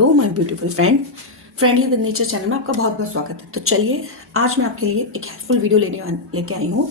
Hello my beautiful friend, friendly with nature channel में आपका बहुत बहुत स्वागत है। तो चलिए आज मैं आपके लिए एक हेल्पफुल वीडियो लेके आई हूँ।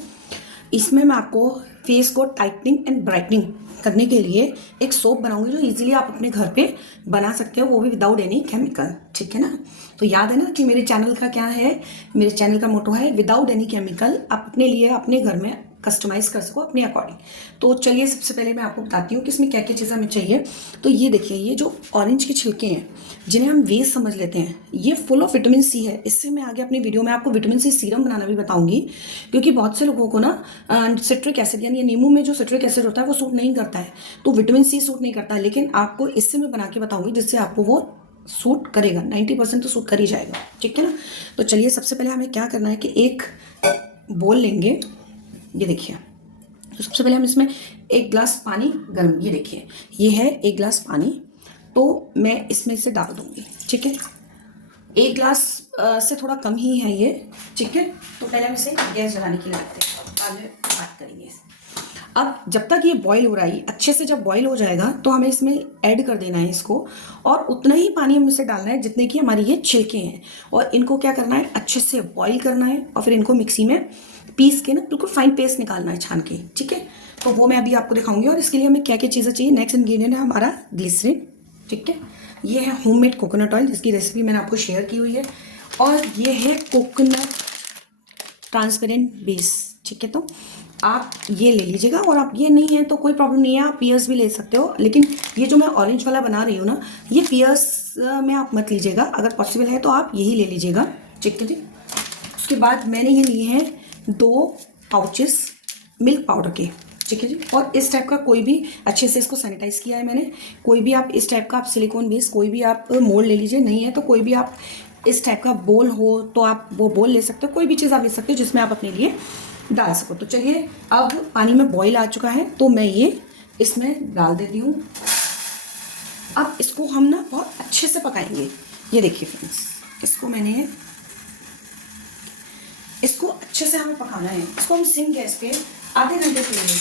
इसमें मैं आपको फेस को टाइटनिंग एंड ब्राइटनिंग करने के लिए एक सोप बनाऊंगी जो इजीली आप अपने घर पे बना सकते हो, वो भी विदाउट एनी केमिकल। ठीक है ना। तो याद है ना कि मेरे चैनल का क्या है, मेरे चैनल का मोटो है विदाउट एनी केमिकल। आप अपने लिए अपने घर में कस्टमाइज कर सको अपने अकॉर्डिंग। तो चलिए सबसे पहले मैं आपको बताती हूँ कि इसमें क्या क्या चीज़ें हमें चाहिए। तो ये देखिए, ये जो ऑरेंज के छिलके हैं जिन्हें हम वेस्ट समझ लेते हैं, ये फुल ऑफ विटामिन सी है। इससे मैं आगे अपनी वीडियो में आपको विटामिन सी सीरम बनाना भी बताऊंगी, क्योंकि बहुत से लोगों को ना सिट्रिक एसिड यानी नींबू में जो सिट्रिक एसिड होता है वो सूट नहीं करता है, तो विटामिन सी सूट नहीं करता है। लेकिन आपको इससे मैं बना के बताऊंगी जिससे आपको वो सूट करेगा, 90% तो सूट कर ही जाएगा। ठीक है ना। तो चलिए सबसे पहले हमें क्या करना है कि एक बोल लेंगे। ये देखिए, तो सबसे पहले हम इसमें एक गिलास पानी गर्म, ये देखिए ये है एक गिलास पानी, तो मैं इसमें से डाल दूंगी। ठीक है, एक गिलास से थोड़ा कम ही है ये। ठीक है, तो पहले हम इसे गैस जलाने के लिए रखते हैं, बाद में बात करेंगे। अब जब तक ये बॉईल हो रहा है, अच्छे से जब बॉईल हो जाएगा तो हमें इसमें ऐड कर देना है इसको, और उतना ही पानी हमें इसे डालना है जितने की हमारी ये छिलके हैं। और इनको क्या करना है, अच्छे से बॉईल करना है और फिर इनको मिक्सी में पीस के ना बिल्कुल फाइन पेस्ट निकालना है छान के। ठीक है, तो वो मैं अभी आपको दिखाऊंगी। और इसके लिए हमें क्या क्या चीज़ें चाहिए। नेक्स्ट इंग्रेडिएंट है हमारा ग्लिसरीन। ठीक है, ये है होममेड कोकोनट ऑयल जिसकी रेसिपी मैंने आपको शेयर की हुई है। और ये है कोकोनट ट्रांसपेरेंट बेस। ठीक है, तो आप ये ले लीजिएगा। और आप ये नहीं है तो कोई प्रॉब्लम नहीं है, आप पियर्स भी ले सकते हो। लेकिन ये जो मैं ऑरेंज वाला बना रही हूँ ना, ये पियर्स में आप मत लीजिएगा, अगर पॉसिबल है तो आप यही ले लीजिएगा। ठीक है जी। उसके बाद मैंने ये लिए हैं 2 पाउचेस मिल्क पाउडर के। ठीक है जी। और इस टाइप का कोई भी, अच्छे से इसको सैनिटाइज किया है मैंने, कोई भी आप इस टाइप का आप सिलिकॉन बेस कोई भी आप मोल्ड ले लीजिए। नहीं है तो कोई भी आप इस टाइप का बोल हो तो आप वो बोल ले सकते हो, कोई भी चीज़ आप ले सकते हो जिसमें आप अपने लिए डाल सको। तो चलिए, अब पानी में बॉईल आ चुका है तो मैं ये इसमें डाल देती हूँ। अब इसको हम ना बहुत अच्छे से पकाएंगे। ये देखिए फ्रेंड्स, इसको अच्छे से हमें पकाना है। इसको हम सिम गैस पे आधे घंटे के लिए,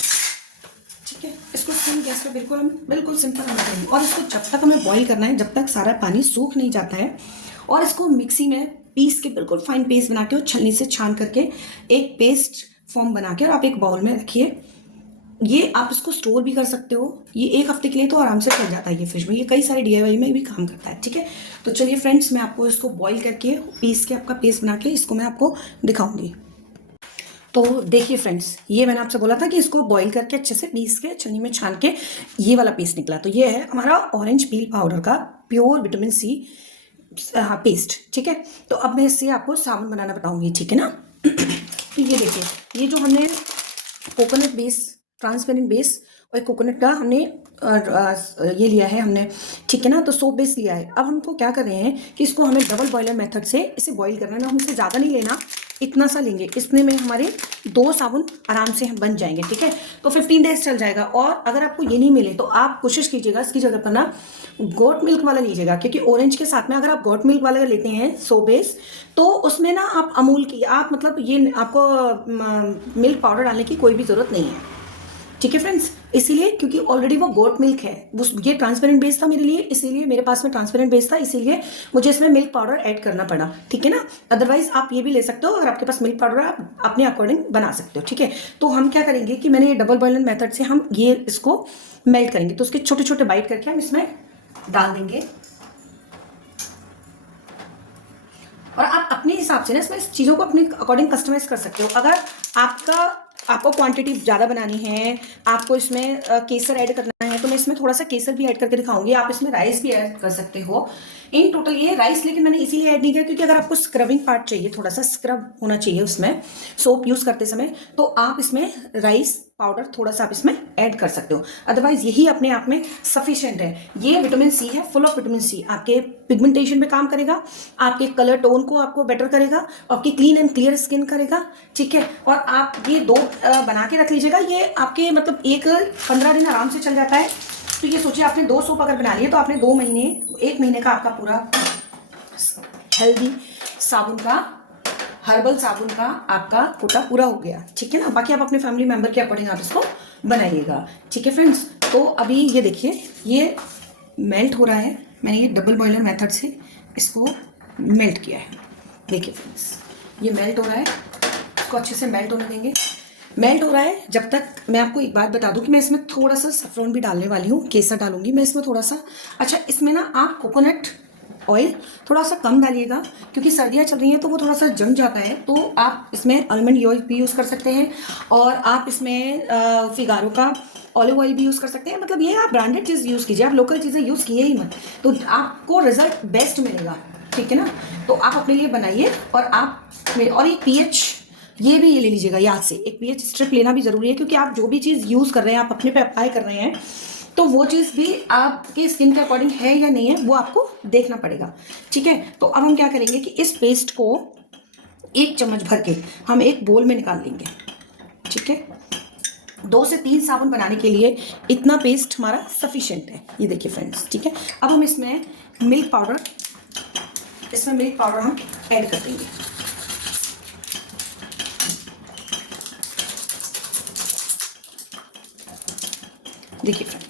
ठीक है, इसको सिम गैस पे बिल्कुल सिंपल बनाएंगे। और इसको जब तक हमें बॉईल करना है, जब तक सारा पानी सूख नहीं जाता है। और इसको मिक्सी में पीस के बिल्कुल फाइन पेस्ट बना के और छलनी से छान करके एक पेस्ट फॉर्म बना के और आप एक बाउल में रखिए। ये आप इसको स्टोर भी कर सकते हो, ये 1 हफ्ते के लिए तो आराम से चल जाता है ये फ्रिज में। ये कई सारे DIY में भी काम करता है। ठीक है, तो चलिए फ्रेंड्स, मैं आपको इसको बॉईल करके पीस के आपका पेस्ट बना के इसको मैं आपको दिखाऊंगी। तो देखिए फ्रेंड्स, ये मैंने आपसे बोला था कि इसको बॉईल करके अच्छे से पीस के छन्नी में छान के ये वाला पेस्ट निकला। तो ये है हमारा ऑरेंज पील पाउडर का प्योर विटामिन सी पेस्ट। ठीक है, तो अब मैं इससे आपको साबुन बनाना बताऊंगी। ठीक है ना। तो ये देखिए, ये जो हमने कोकोनट बेस, ट्रांसपेरेंट बेस और कोकोनट का हमने ये लिया है हमने। ठीक है ना, तो सोप बेस लिया है। अब हमको क्या कर रहे हैं कि इसको हमें डबल बॉयलर मेथड से इसे बॉईल करना है ना। हम इसे ज़्यादा नहीं लेना, इतना सा लेंगे। इसमें में हमारे 2 साबुन आराम से बन जाएंगे। ठीक है, तो 15 डेज चल जाएगा। और अगर आपको ये नहीं मिले तो आप कोशिश कीजिएगा इसकी जगह पर ना गोट मिल्क वाला लीजिएगा, क्योंकि ऑरेंज के साथ में अगर आप गोट मिल्क वाला लेते हैं सोप बेस, तो उसमें ना आप अमूल की, आप मतलब ये आपको मिल्क पाउडर डालने की कोई भी ज़रूरत नहीं है। ठीक है फ्रेंड्स, इसीलिए क्योंकि ऑलरेडी वो गोट मिल्क है। ये ट्रांसपेरेंट बेस था मेरे लिए, इसीलिए मेरे पास में ट्रांसपेरेंट बेस था, इसीलिए मुझे इसमें मिल्क पाउडर ऐड करना पड़ा। ठीक है ना, अदरवाइज आप ये भी ले सकते हो, अगर आपके पास मिल्क पाउडर आप अपने अकॉर्डिंग बना सकते हो। ठीक है, तो हम क्या करेंगे कि मैंने ये डबल बॉयलर मेथड से हम ये इसको मेल्ट करेंगे। तो उसके छोटे छोटे बाइट करके हम इसमें डाल देंगे। और आप अपने हिसाब से ना इसमें इस चीज़ों को अपने अकॉर्डिंग कस्टमाइज कर सकते हो। अगर आपको क्वांटिटी ज़्यादा बनानी है, आपको इसमें केसर ऐड करना है, तो मैं इसमें थोड़ा सा केसर भी ऐड करके दिखाऊंगी। आप इसमें राइस भी ऐड कर सकते हो। इन टोटल ये राइस, लेकिन मैंने इसीलिए ऐड नहीं किया क्योंकि अगर आपको स्क्रबिंग पार्ट चाहिए, थोड़ा सा स्क्रब होना चाहिए उसमें सोप यूज़ करते समय, तो आप इसमें राइस पाउडर थोड़ा सा आप इसमें ऐड कर सकते हो। अदरवाइज यही अपने आप में सफिशिएंट है। ये विटामिन सी है, फुल ऑफ विटामिन सी। आपके पिगमेंटेशन पे काम करेगा, आपके कलर टोन को आपको बेटर करेगा, आपकी क्लीन एंड क्लियर स्किन करेगा। ठीक है, और आप ये 2 बना के रख लीजिएगा। ये आपके मतलब 15 दिन आराम से चल जाता है। तो ये सोचिए, आपने 2 सोप अगर बना लिए तो आपने 2 महीने, 1 महीने का आपका पूरा हेल्दी साबुन का, हर्बल साबुन का आपका कोटा पूरा हो गया। ठीक है ना, बाकी आप अपने फैमिली मेंबर के अकॉर्डिंग आप इसको बनाइएगा। ठीक है फ्रेंड्स, तो अभी ये देखिए, ये मेल्ट हो रहा है। मैंने ये डबल बॉयलर मेथड से इसको मेल्ट किया है। देखिए फ्रेंड्स, ये मेल्ट हो रहा है, इसको अच्छे से मेल्ट होने देंगे। मेल्ट हो रहा है जब तक। मैं आपको एक बात बता दूं कि मैं इसमें थोड़ा सा सफ्रॉन भी डालने वाली हूँ, केसर डालूंगी मैं इसमें थोड़ा सा। अच्छा, इसमें ना आप कोकोनट ऑयल थोड़ा सा कम डालिएगा, क्योंकि सर्दियाँ चल रही हैं तो वो थोड़ा सा जम जाता है। तो आप इसमें आलमंड ऑयल भी यूज़ कर सकते हैं, और आप इसमें फिगारो का ऑलिव ऑयल भी यूज़ कर सकते हैं। मतलब ये आप ब्रांडेड चीज़ यूज़ कीजिए, आप लोकल चीज़ें यूज़ किए ही मत, तो आपको रिजल्ट बेस्ट मिलेगा। ठीक है ना? तो आप अपने लिए बनाइए। और आप और एक पीएच, ये भी ये ले लीजिएगा याद से, एक पीएच स्ट्रिप लेना भी ज़रूरी है, क्योंकि आप जो भी चीज़ यूज़ कर रहे हैं, आप अपने पे अप्लाई कर रहे हैं, तो वो चीज़ भी आपके स्किन के अकॉर्डिंग है या नहीं है, वो आपको देखना पड़ेगा। ठीक है? तो अब हम क्या करेंगे कि इस पेस्ट को 1 चम्मच भर के हम एक बोल में निकाल लेंगे। ठीक है? 2 से 3 साबुन बनाने के लिए इतना पेस्ट हमारा सफिशिएंट है। ये देखिए फ्रेंड्स। ठीक है? अब हम इसमें मिल्क पाउडर हम ऐड कर देंगे। देखिए फ्रेंड्स,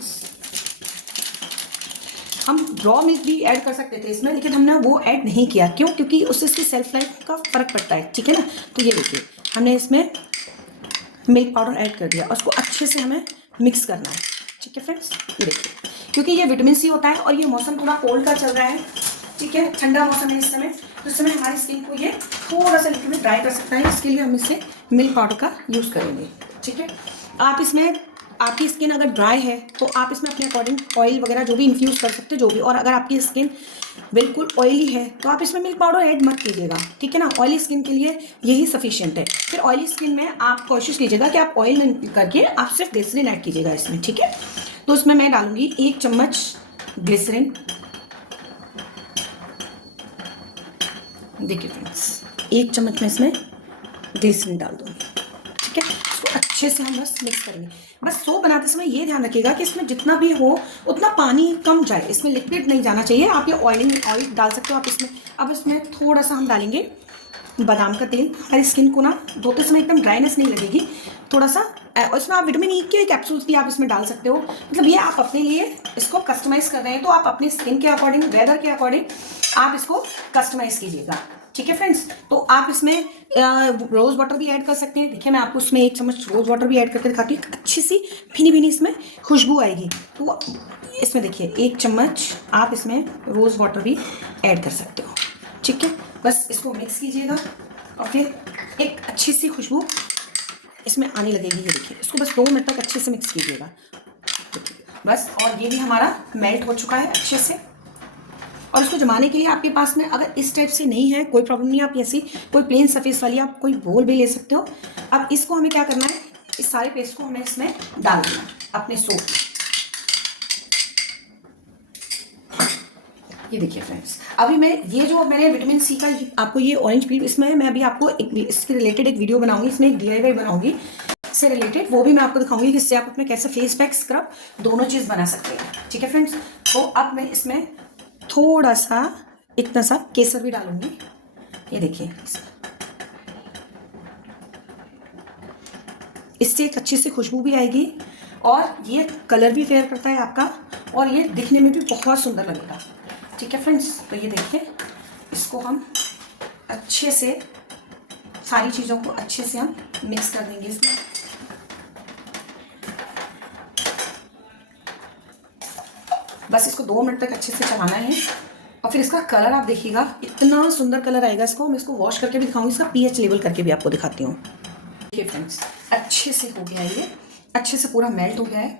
हम रॉ मिल्क भी ऐड कर सकते थे इसमें, लेकिन हमने वो ऐड नहीं किया। क्यों? क्योंकि उससे इसकी सेल्फ लाइफ का फ़र्क पड़ता है। ठीक है ना? तो ये देखिए, हमने इसमें मिल्क पाउडर ऐड कर दिया और उसको अच्छे से हमें मिक्स करना है। ठीक है फ्रेंड्स? ये देखिए, क्योंकि ये विटामिन सी होता है और ये मौसम थोड़ा कोल्ड का चल रहा है। ठीक है? ठंडा मौसम है इस समय, तो इस समय हमारी स्किन को ये थोड़ा सा लिक्विड ड्राई कर सकता है। इसके लिए हम इससे मिल्क पाउडर का यूज़ करेंगे। ठीक है? आप इसमें, आपकी स्किन अगर ड्राई है तो आप इसमें अपने अकॉर्डिंग ऑयल वगैरह जो भी इन्फ्यूज़ कर सकते हो, जो भी। और अगर आपकी स्किन बिल्कुल ऑयली है तो आप इसमें मिल्क पाउडर ऐड मत कीजिएगा। ठीक है ना? ऑयली स्किन के लिए यही सफिशिएंट है। फिर ऑयली स्किन में आप कोशिश कीजिएगा कि आप ऑयल नहीं करके आप सिर्फ ग्लिसरीन ऐड कीजिएगा इसमें। ठीक है? तो इसमें मैं डालूंगी 1 चम्मच ग्लिसरीन। देखिए फ्रेंड्स, 1 चम्मच में इसमें ग्लिसरीन डाल दूँगी। ठीक है? इसको अच्छे से हम बस मिक्स करेंगे। बस सोप बनाते समय ये ध्यान रखिएगा कि इसमें जितना भी हो उतना पानी कम जाए, इसमें लिक्विड नहीं जाना चाहिए। आप ये ऑयल डाल सकते हो आप इसमें। अब इसमें थोड़ा सा हम डालेंगे बादाम का तेल। हमारी स्किन को ना धोते समय एकदम ड्राइनेस नहीं लगेगी, थोड़ा सा। और इसमें आप विटामिन ई के कैप्सूल्स भी आप इसमें डाल सकते हो। मतलब ये आप अपने लिए इसको कस्टमाइज़ कर रहे हैं, तो आप अपनी स्किन के अकॉर्डिंग, वेदर के अकॉर्डिंग आप इसको कस्टमाइज़ कीजिएगा। ठीक है फ्रेंड्स? तो आप इसमें रोज़ वाटर भी ऐड कर सकते हैं। देखिए, मैं आपको इसमें 1 चम्मच रोज़ वाटर भी ऐड करके दिखाती हूँ। अच्छी सी भीनी भीनी इसमें खुशबू आएगी। तो इसमें देखिए 1 चम्मच आप इसमें रोज़ वाटर भी ऐड कर सकते हो। ठीक है? बस इसको मिक्स कीजिएगा और फिर एक अच्छी सी खुशबू इसमें आने लगेगी। ये देखिए, इसको बस 2 मिनट तक अच्छे से मिक्स कीजिएगा बस। और ये भी हमारा मेल्ट हो चुका है अच्छे से। और इसको जमाने के लिए आपके पास में अगर इस टाइप से नहीं है, कोई प्रॉब्लम नहीं, आप ऐसी कोई प्लेन सरफेस वाली आप कोई बोल भी ले सकते हो। अब इसको हमें क्या करना है, इस सारे पेस्ट को हमें इसमें डाल देना अपने सोप। ये देखिए फ्रेंड्स, अभी मैं ये जो मैंने विटामिन सी का आपको ये ऑरेंज पील, इसमें मैं अभी आपको इसके रिलेटेड एक वीडियो बनाऊंगी, इसमें एक DIY बनाऊंगी इससे रिलेटेड, वो भी मैं आपको दिखाऊंगी कि इससे आप अपने कैसे फेस पैक, स्क्रब दोनों चीज़ बना सकते हैं। ठीक है फ्रेंड्स? तो अब मैं इसमें थोड़ा सा इतना सा केसर भी डालूंगी। ये देखिए, इससे एक अच्छी सी खुशबू भी आएगी और ये कलर भी फेयर करता है आपका, और ये दिखने में भी बहुत सुंदर लगेगा। ठीक है फ्रेंड्स? तो ये देखिए, इसको हम अच्छे से सारी चीज़ों को अच्छे से हम मिक्स कर देंगे इसमें। बस इसको 2 मिनट तक अच्छे से चलाना है और फिर इसका कलर आप देखिएगा, इतना सुंदर कलर आएगा। इसको मैं इसको वॉश करके भी दिखाऊंगी, इसका pH लेवल करके भी आपको दिखाती हूँ। देखिए फ्रेंड्स, अच्छे से हो गया, ये अच्छे से पूरा मेल्ट हो गया है।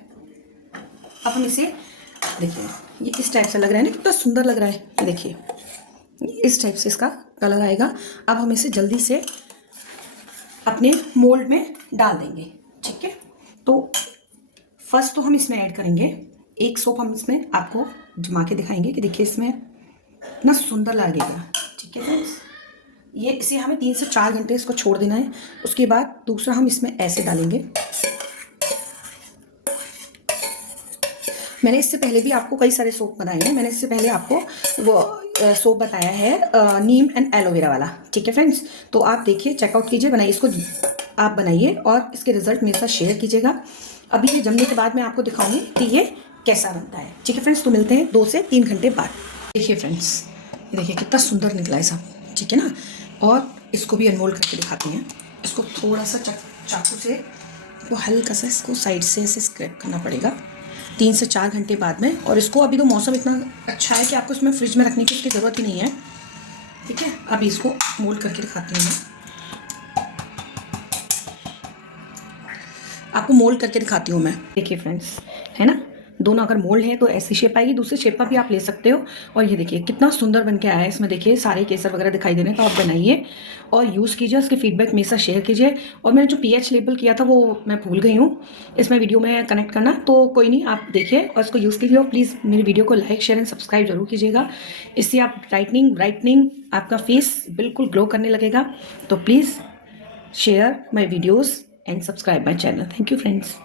अब हम इसे देखिए, ये इस टाइप से लग रहा है ना, कितना सुंदर लग रहा है। ये देखिए, इस टाइप से इसका कलर आएगा। अब हम इसे जल्दी से अपने मोल्ड में डाल देंगे। ठीक है? तो फर्स्ट तो हम इसमें ऐड करेंगे एक सोप, हम इसमें आपको जमा के दिखाएंगे कि देखिए इसमें इतना सुंदर लगेगा। ठीक है फ्रेंड्स? ये इसे हमें 3 से 4 घंटे इसको छोड़ देना है। उसके बाद दूसरा हम इसमें ऐसे डालेंगे। मैंने इससे पहले भी आपको कई सारे सोप बनाए हैं। मैंने इससे पहले आपको वो सोप बताया है नीम एंड एलोवेरा वाला। ठीक है फ्रेंड्स? तो आप देखिए, चेकआउट कीजिए, बनाइए इसको, आप बनाइए और इसके रिजल्ट मेरे साथ शेयर कीजिएगा। अभी ये जमने के बाद मैं आपको दिखाऊंगी कि ये कैसा बनता है। ठीक है फ्रेंड्स, तो मिलते हैं 2 से 3 घंटे बाद। देखिए फ्रेंड्स, ये देखिए कितना सुंदर निकला है सब। ठीक है ना, और इसको भी अनमोल करके दिखाती हैं। इसको थोड़ा सा चाकू से वो हल्का सा इसको साइड से ऐसे स्क्रैप करना पड़ेगा 3 से 4 घंटे बाद में। और इसको अभी तो मौसम इतना अच्छा है कि आपको इसमें फ्रिज में रखने की इसकी ज़रूरत ही नहीं है। ठीक है, अभी इसको मोल्ड करके दिखाती हूँ मैं आपको, मोल्ड करके दिखाती हूँ मैं। देखिए फ्रेंड्स, है ना, दोनों अगर मोल्ड है तो ऐसी शेप आएगी, दूसरी शेप का भी आप ले सकते हो। और ये देखिए कितना सुंदर बन के आया है। इसमें देखिए सारे केसर वगैरह दिखाई दे रहे हैं, तो आप बनाइए और यूज़ कीजिए। उसके फीडबैक मेरे साथ शेयर कीजिए। और मैंने जो pH लेबल किया था वो मैं भूल गई हूँ इसमें वीडियो में कनेक्ट करना, तो कोई नहीं, आप देखिए और इसको यूज़ कीजिए। और प्लीज़ मेरी वीडियो को लाइक शेयर एंड सब्सक्राइब जरूर कीजिएगा। इससे आप टाइटनिंग ब्राइटनिंग आपका फेस बिल्कुल ग्लो करने लगेगा। तो please share my videos and subscribe my channel. Thank you friends.